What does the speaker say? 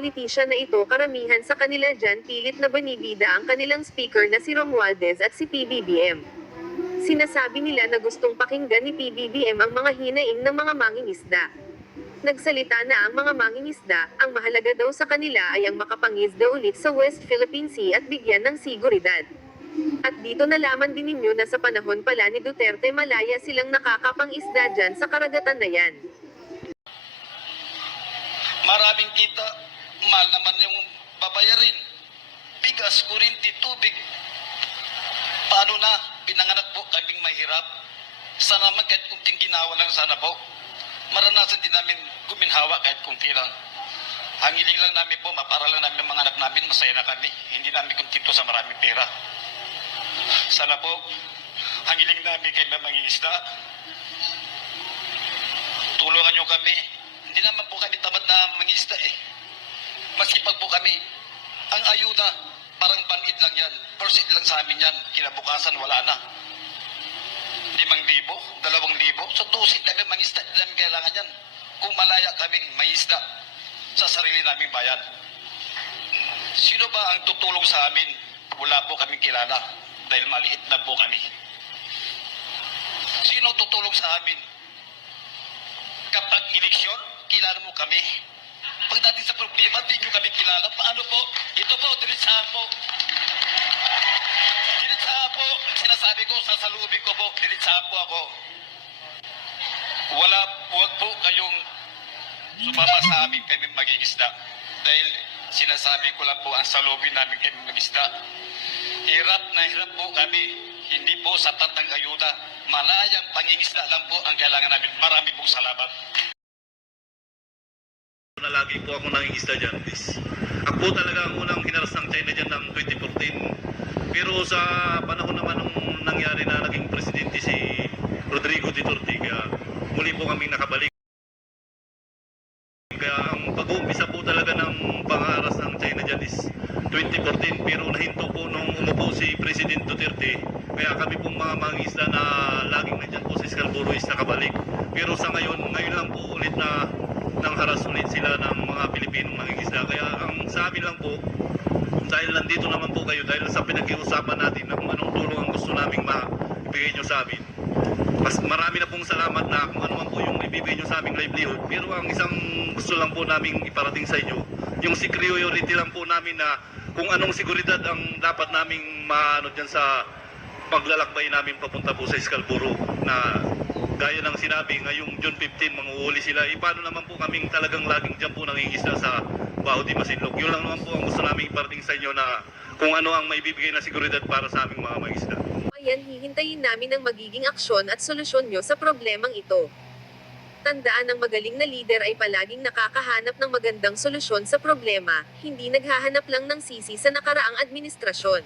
politician na ito karamihan sa kanila dyan pilit na banibida ang kanilang speaker na si Romualdez at si PBBM. Sinasabi nila na gustong pakinggan ni PBBM ang mga hinaing ng mga mangingisda. Nagsalita na ang mga mangingisda, ang mahalaga daw sa kanila ay ang makapangisda ulit sa West Philippine Sea at bigyan ng seguridad. At dito nalaman din ninyo na sa panahon pala ni Duterte malaya silang nakakapangisda dyan sa karagatan na yan. Maraming kita, mahal naman yung babayarin. Bigas, kurinti, tubig. Paano na, pinanganak po kaming mahirap. Sana naman kahit kunting ginawa lang sana po. Maranasan din namin guminhawa kahit kunti lang. Hangiling lang namin po, mapara lang namin ang mga anak namin, masaya na kami. Hindi namin kuntento sa maraming pera. Sana po, hangiling namin kay mangingisda. Tulungan nyo kami. Hindi naman po kami tamad na mangingisda eh. Masipag po kami. Ang ayuda, parang panit lang yan. Percent lang sa amin yan. Kinabukasan, wala na. 5,000, 2,000. So, tusit kami mangisda. Hindi namin kailangan yan. Kung malaya kaming mangisda sa sarili naming bayan. Sino ba ang tutulong sa amin? Wala po kaming kilala. Dahil maliit na po kami. Sino tutulong sa amin? Kapag eleksyon, kilala mo kami. Pagdating sa problema, di nyo kami kilala. Paano po? Ito po, diretsahan po. Diretsahan po. Ang sinasabi ko, sasalubin ko po, diretsahan po ako. Huwag po kayong sumama sa amin kami mag-iisda. Dahil sinasabi ko lang po ang salubin namin kami mag-isda. Hirap na hirap po kami. Hindi po sapat ng ayuda. Malayang pangingisda lang po ang kailangan namin. Marami pong salamat. Lagi po ako nangingisda dyan. Ako po talaga ang unang hinaras ng China dyan ng 2014. Pero sa panahon naman nung nangyari na naging presidente si Rodrigo Duterte, muli po kaming nakabalik. Kaya ang pag-uumpisa po talaga ng pang-aras ng China dyan is 2014. Pero nahinto po nung umupo si President Duterte. Kaya kami pong mga mangingisda na laging nandyan po sa Scarborough is nakabalik. Pero sa ngayon lang po ulit na nang haras ulit sila ng mga Pilipinong mangingisda. Kaya ang sa amin lang po, dahil nandito naman po kayo, dahil sa pinag-iusapan natin na kung anong tulong ang gusto naming maibigay nyo sa amin. Mas marami na pong salamat na kung ano man po yung ibibigay nyo sa aming livelihood. Pero ang isang gusto lang po naming iparating sa inyo, yung security lang po namin na kung anong seguridad ang dapat naming maano dyan sa paglalakbay namin papunta po sa Scarborough na gaya ng sinabi, ngayong June 15, manguhuli sila. Paano naman po kaming talagang laging dyan po nangingisda sa Baho de Masinloc. Yun lang naman po ang gusto namin iparating sa inyo na kung ano ang maibibigay na seguridad para sa aming mga mangingisda. Ayan, hihintayin namin ang magiging aksyon at solusyon nyo sa problemang ito. Tandaan, ang magaling na lider ay palaging nakakahanap ng magandang solusyon sa problema, hindi naghahanap lang ng sisi sa nakaraang administrasyon.